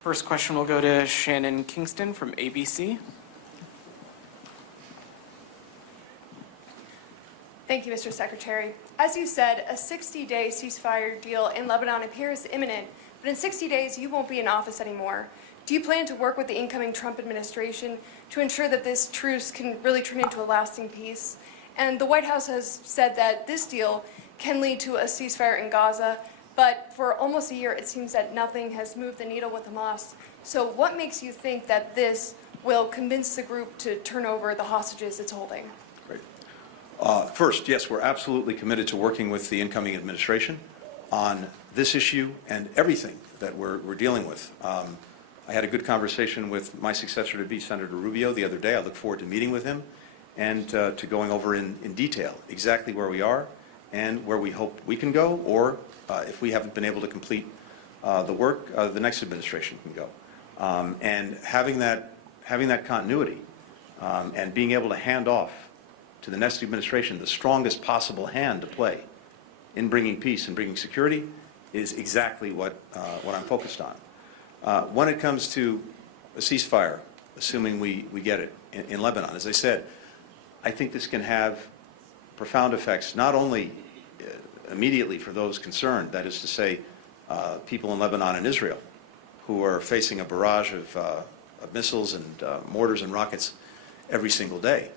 First question will go to Shannon Kingston from ABC. Thank you, Mr. Secretary. As you said, a 60-day ceasefire deal in Lebanon appears imminent, but in 60 days you won't be in office anymore. Do you plan to work with the incoming Trump administration to ensure that this truce can really turn into a lasting peace? And the White House has said that this deal can lead to a ceasefire in Gaza, but for almost a year it seems that nothing has moved the needle with Hamas. So what makes you think that this will convince the group to turn over the hostages it's holding? Great. First, yes, we're absolutely committed to working with the incoming administration on this issue and everything that we're dealing with. I had a good conversation with my successor to be, Senator Rubio, the other day. I look forward to meeting with him and to going over in detail exactly where we are and where we hope we can go, or if we haven't been able to complete the work, the next administration can go. And having that continuity and being able to hand off to the next administration the strongest possible hand to play in bringing peace and bringing security is exactly what I'm focused on. When it comes to a ceasefire, assuming we get it in Lebanon, as I said, I think this can have profound effects, not only immediately for those concerned, that is to say, people in Lebanon and Israel, who are facing a barrage of missiles and mortars and rockets every single day,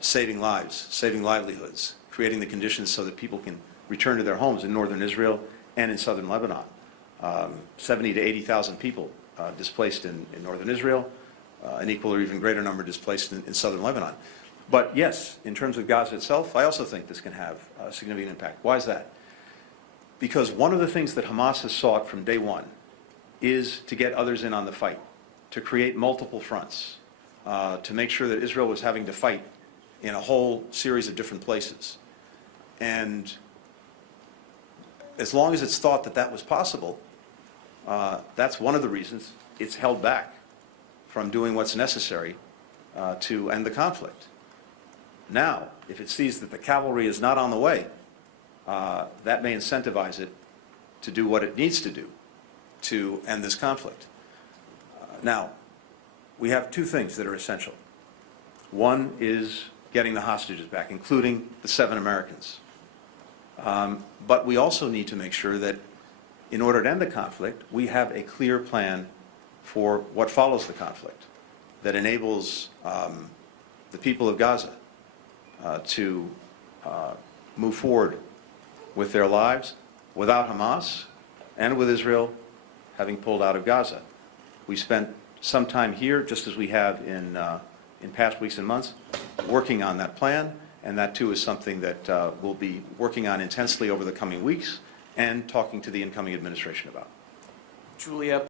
saving lives, saving livelihoods, creating the conditions so that people can return to their homes in northern Israel and in southern Lebanon. 70 to 80,000 people displaced in northern Israel, an equal or even greater number displaced in southern Lebanon. But yes, in terms of Gaza itself, I also think this can have a significant impact. Why is that? Because one of the things that Hamas has sought from day one is to get others in on the fight, to create multiple fronts, to make sure that Israel was having to fight in a whole series of different places. And as long as it's thought that that was possible, that's one of the reasons it's held back from doing what's necessary to end the conflict. Now, if it sees that the cavalry is not on the way, that may incentivize it to do what it needs to do to end this conflict. Now, we have two things that are essential. One is getting the hostages back, including the 7 Americans. But we also need to make sure that in order to end the conflict, we have a clear plan for what follows the conflict that enables the people of Gaza to move forward with their lives without Hamas and with Israel having pulled out of Gaza. We spent some time here, just as we have in past weeks and months, working on that plan, and that too is something that we'll be working on intensely over the coming weeks and talking to the incoming administration about. Julia.